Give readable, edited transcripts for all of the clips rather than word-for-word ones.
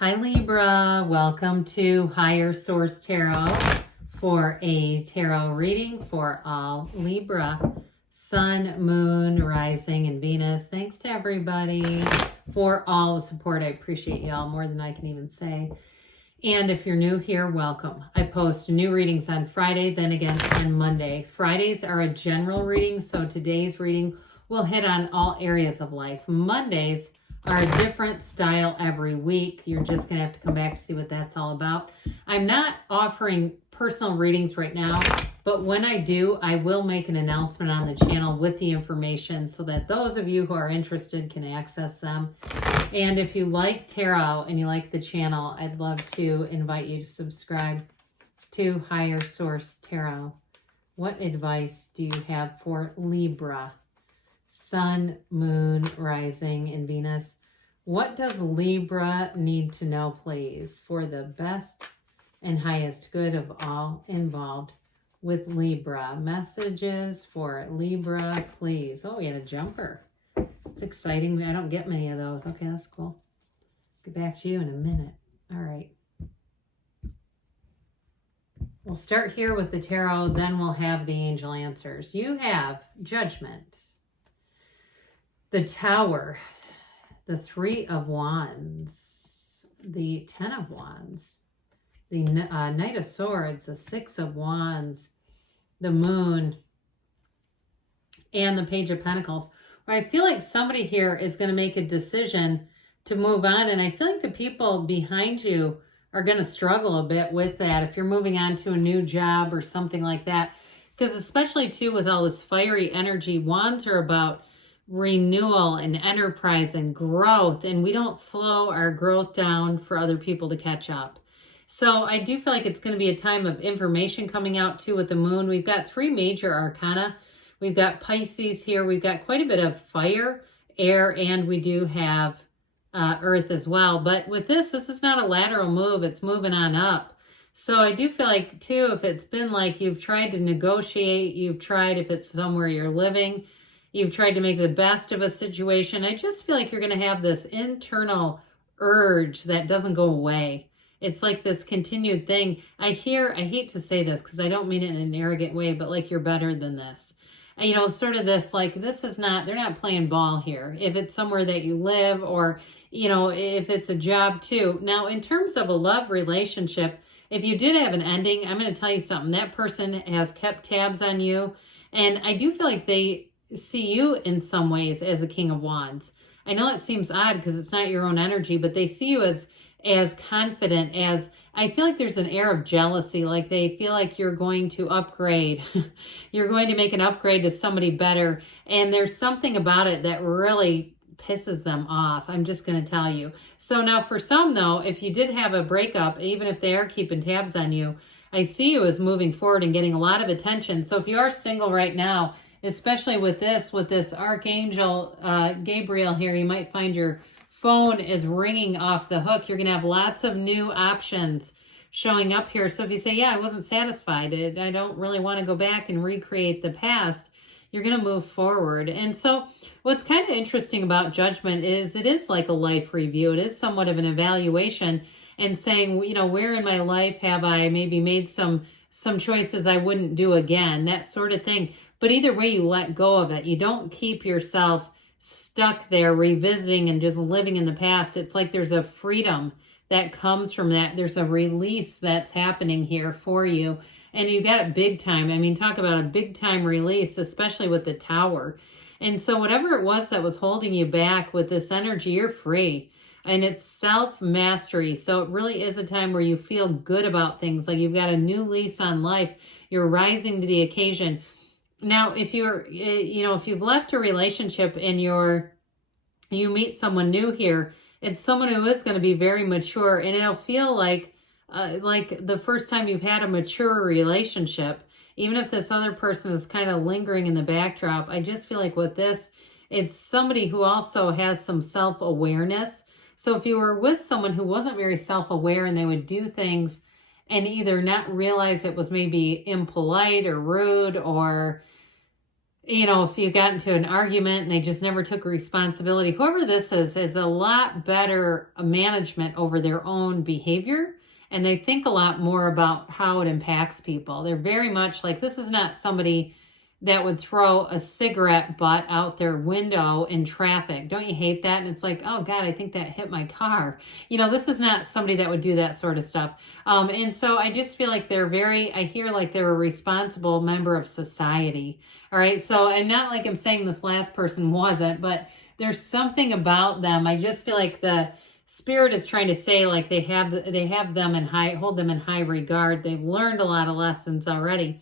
Hi Libra, welcome to Higher Source Tarot for a tarot reading for all Libra, Sun, Moon, Rising, and Venus. Thanks to everybody for all the support. I appreciate y'all more than I can even say. And if you're new here, welcome. I post new readings on Friday, then again on Monday. Fridays are a general reading, so today's reading will hit on all areas of life. Mondays are a different style every week. You're just going to have to come back to see what that's all about. I'm not offering personal readings right now, but when I do, I will make an announcement on the channel with the information so that those of you who are interested can access them. And if you like tarot and you like the channel, I'd love to invite you to subscribe to Higher Source Tarot. What advice do you have for Libra? Sun, Moon, Rising, and Venus. What does Libra need to know, please, for the best and highest good of all involved with Libra? Messages for Libra, please. Oh, we had a jumper. It's exciting. I don't get many of those. Okay, that's cool. Get back to you in a minute. All right. We'll start here with the tarot, then we'll have the angel answers. You have Judgment, the Tower, the Three of Wands, the Ten of Wands, the Knight of Swords, the Six of Wands, the Moon, and the Page of Pentacles. Where I feel like somebody here is going to make a decision to move on, and I feel like the people behind you are going to struggle a bit with that if you're moving on to a new job or something like that. Because especially too with all this fiery energy, wands are about renewal and enterprise and growth, and we don't slow our growth down for other people to catch up. So I do feel like it's going to be a time of information coming out too with the moon. We've got three major arcana. We've got Pisces here. We've got quite a bit of fire, air, and we do have earth as well. But with this is not a lateral move. It's moving on up. So I do feel like too, if it's been like you've tried to negotiate, you've tried, if it's somewhere you're living, you've tried to make the best of a situation, I just feel like you're going to have this internal urge that doesn't go away. It's like this continued thing. I hate to say this because I don't mean it in an arrogant way, but like you're better than this. You know, it's sort of this, like, this is not, they're not playing ball here. If it's somewhere that you live or, you know, if it's a job too. Now, in terms of a love relationship, if you did have an ending, I'm going to tell you something. That person has kept tabs on you. And I do feel like they see you in some ways as a King of Wands. I know it seems odd because it's not your own energy, but they see you as confident, as I feel like there's an air of jealousy, like they feel like you're going to upgrade. You're going to make an upgrade to somebody better. And there's something about it that really pisses them off. I'm just going to tell you. So now for some though, if you did have a breakup, even if they are keeping tabs on you, I see you as moving forward and getting a lot of attention. So if you are single right now, especially with this Archangel Gabriel here, you might find your phone is ringing off the hook. You're going to have lots of new options showing up here. So if you say, yeah, I wasn't satisfied, I don't really want to go back and recreate the past, you're going to move forward. And so what's kind of interesting about Judgment is it is like a life review. It is somewhat of an evaluation and saying, you know, where in my life have I maybe made some choices I wouldn't do again, that sort of thing. But either way, you let go of it. You don't keep yourself stuck there revisiting and just living in the past. It's like there's a freedom that comes from that. There's a release that's happening here for you. And you got it big time. I mean, talk about a big time release, especially with the Tower. And so whatever it was that was holding you back with this energy, you're free. And it's self-mastery. So it really is a time where you feel good about things. Like you've got a new lease on life. You're rising to the occasion. Now, if you're, you know, if you've left a relationship and you meet someone new here, it's someone who is going to be very mature, and it'll feel like the first time you've had a mature relationship, even if this other person is kind of lingering in the backdrop. I just feel like with this, it's somebody who also has some self-awareness. So if you were with someone who wasn't very self-aware and they would do things and either not realize it was maybe impolite or rude, or you know, if you got into an argument and they just never took responsibility, whoever this is a lot better management over their own behavior. And they think a lot more about how it impacts people. They're very much like, this is not somebody that would throw a cigarette butt out their window in traffic. Don't you hate that? And it's like, oh God, I think that hit my car. You know, this is not somebody that would do that sort of stuff. And so I just feel like I hear like they're a responsible member of society. All right. So, and not like I'm saying this last person wasn't, but there's something about them. I just feel like the Spirit is trying to say like they have them in hold them in high regard. They've learned a lot of lessons already.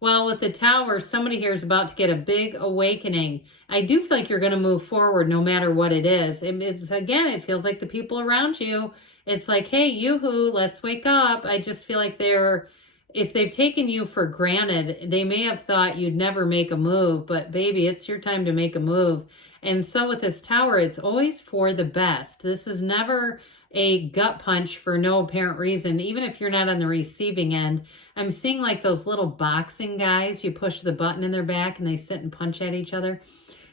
Well, with the Tower, somebody here is about to get a big awakening. I do feel like you're going to move forward no matter what it is. Again, it feels like the people around you, it's like, hey, yoo-hoo, let's wake up. I just feel like if they've taken you for granted, they may have thought you'd never make a move, but baby, it's your time to make a move. And so with this Tower, it's always for the best. This is never a gut punch for no apparent reason, even if you're not on the receiving end. I'm seeing like those little boxing guys, you push the button in their back and they sit and punch at each other.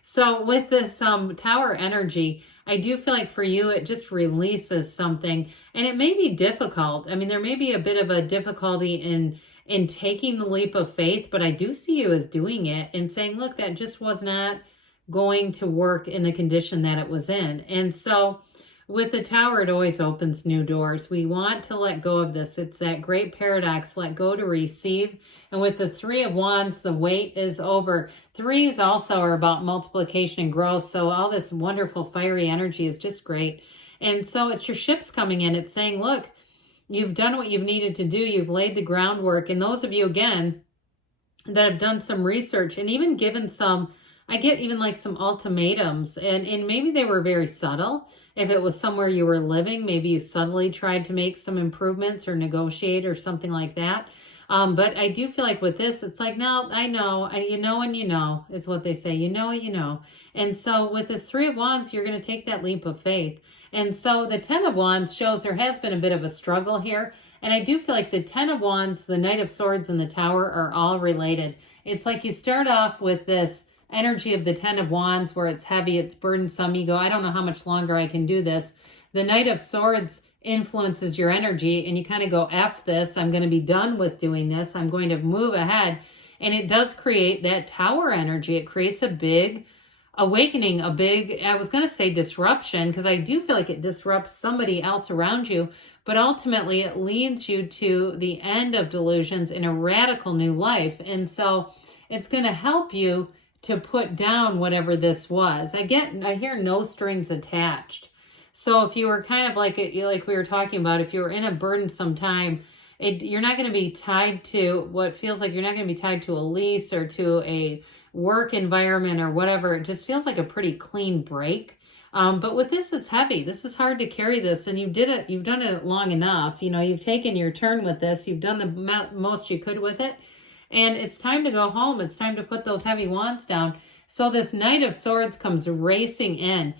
So with this Tower energy, I do feel like for you, it just releases something, and it may be difficult. I mean, there may be a bit of a difficulty in taking the leap of faith, but I do see you as doing it and saying, look, that just was not going to work in the condition that it was in. And so with the Tower, it always opens new doors. We want to let go of this. It's that great paradox, let go to receive. And with the Three of Wands, the wait is over. Threes also are about multiplication and growth. So all this wonderful fiery energy is just great. And so it's your ships coming in. It's saying, look, you've done what you've needed to do. You've laid the groundwork. And those of you, again, that have done some research and even given some, I get even like some ultimatums, and maybe they were very subtle. If it was somewhere you were living, maybe you subtly tried to make some improvements or negotiate or something like that. But I do feel like with this, it's like, no, I know, you know, and you know, is what they say, you know, you know. And so with this Three of Wands, you're going to take that leap of faith. And so the Ten of Wands shows there has been a bit of a struggle here. And I do feel like the Ten of Wands, the Knight of Swords, and the Tower are all related. It's like you start off with this energy of the Ten of Wands where it's heavy, it's burdensome. You go, I don't know how much longer I can do this. The Knight of Swords influences your energy and you kind of go, F this, I'm going to be done with doing this. I'm going to move ahead. And it does create that Tower energy. It creates a big awakening, I was going to say disruption, because I do feel like it disrupts somebody else around you, but ultimately it leads you to the end of delusions in a radical new life. And so it's going to help you to put down whatever this was. I hear no strings attached. So if you were kind of like we were talking about, if you were in a burdensome time, you're not going to be tied to what feels like you're not going to be tied to a lease or to a work environment or whatever. It just feels like a pretty clean break. But with this, it's heavy. This is hard to carry this, and you've done it long enough. You know, you've taken your turn with this. You've done the most you could with it. And it's time to go home. It's time to put those heavy wands down. So this Knight of Swords comes racing in.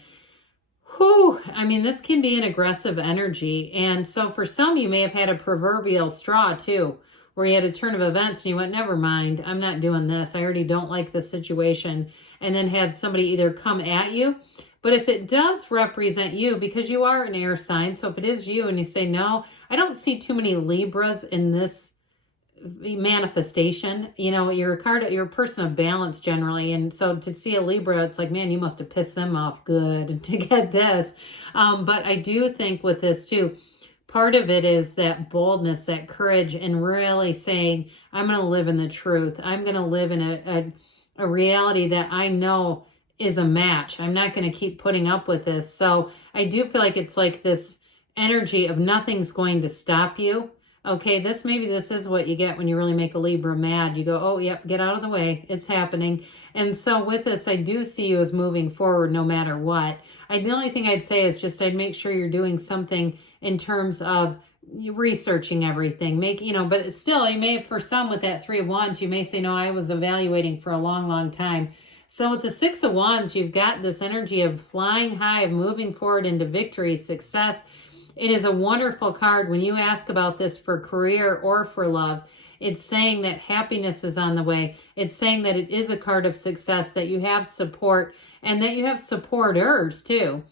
Whew, I mean, this can be an aggressive energy. And so for some, you may have had a proverbial straw too, where you had a turn of events and you went, never mind, I'm not doing this. I already don't like this situation. And then had somebody either come at you. But if it does represent you, because you are an air sign, so if it is you and you say, no, I don't see too many Libras in this manifestation. You know, you're a person of balance generally, and so to see a Libra, it's like, man, you must have pissed them off good to get this. But I do think with this too, part of it is that boldness, that courage, and really saying, I'm going to live in the truth. I'm going to live in a reality that I know is a match. I'm not going to keep putting up with this. So I do feel like it's like this energy of nothing's going to stop you. Okay, this is what you get when you really make a Libra mad. You go, oh, yep, get out of the way. It's happening. And so with this, I do see you as moving forward no matter what. The only thing I'd say is just I'd make sure you're doing something in terms of researching everything. But still, you may, for some with that Three of Wands, you may say, no, I was evaluating for a long, long time. So with the Six of Wands, you've got this energy of flying high, of moving forward into victory, success. It is a wonderful card when you ask about this for career or for love. It's saying that happiness is on the way. It's saying that it is a card of success, that you have support, and that you have supporters too.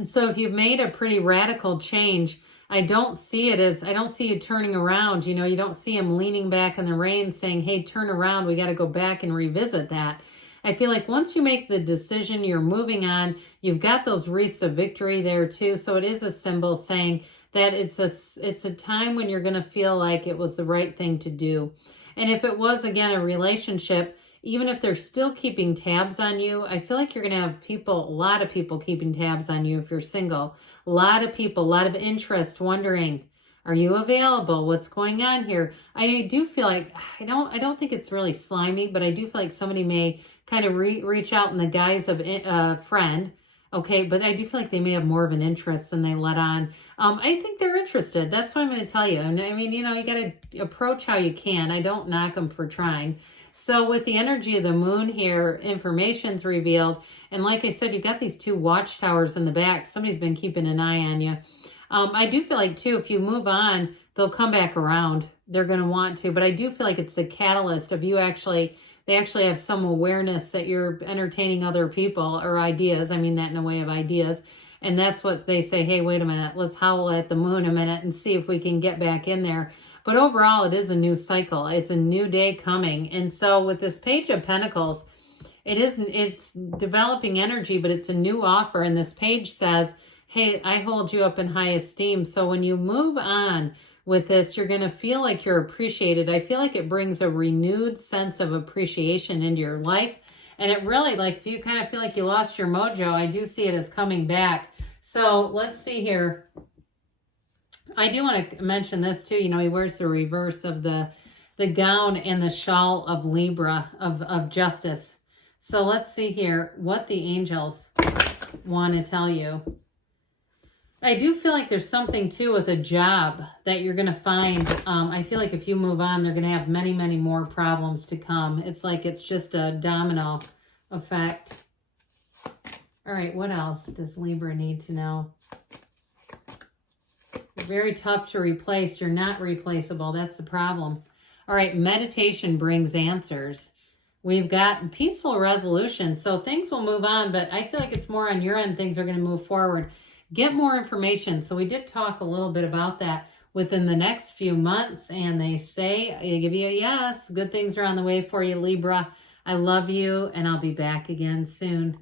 So if you've made a pretty radical change, I don't see you turning around. You know, you don't see him leaning back in the rain saying, hey, turn around. We got to go back and revisit that. I feel like once you make the decision, you're moving on. You've got those wreaths of victory there too. So it is a symbol saying that it's a time when you're going to feel like it was the right thing to do. And if it was, again, a relationship, even if they're still keeping tabs on you, I feel like you're going to have a lot of people keeping tabs on you if you're single. A lot of people, a lot of interest, wondering, are you available? What's going on here? I do feel like, I don't think it's really slimy, but I do feel like somebody may kind of reach out in the guise of a friend. Okay, but I do feel like they may have more of an interest than they let on. I think they're interested. That's what I'm going to tell you. And I mean, you know, you got to approach how you can. I don't knock them for trying. So with the energy of the moon here, information's revealed. And like I said, you've got these two watchtowers in the back. Somebody's been keeping an eye on you. I do feel like, too, if you move on, they'll come back around. They're going to want to. But I do feel like it's a catalyst of they actually have some awareness that you're entertaining other people or ideas. I mean that in a way of ideas. And that's what they say, hey, wait a minute, let's howl at the moon a minute and see if we can get back in there. But overall, it is a new cycle. It's a new day coming. And so with this Page of Pentacles, it's developing energy, but it's a new offer. And this page says, hey, I hold you up in high esteem. So when you move on with this, you're going to feel like you're appreciated. I feel like it brings a renewed sense of appreciation into your life. And it really, like, if you kind of feel like you lost your mojo, I do see it as coming back. So let's see here. I do want to mention this too. You know, he wears the reverse of the gown and the shawl of Libra, of justice. So let's see here what the angels want to tell you. I do feel like there's something too with a job that you're going to find. I feel like if you move on, they're going to have many, many more problems to come. It's like it's just a domino effect. All right, what else does Libra need to know? You're very tough to replace. You're not replaceable. That's the problem. All right, meditation brings answers. We've got peaceful resolution. So things will move on, but I feel like it's more on your end. Things are going to move forward. Get more information. So we did talk a little bit about that within the next few months. And they say, they give you a yes. Good things are on the way for you, Libra. I love you, and I'll be back again soon.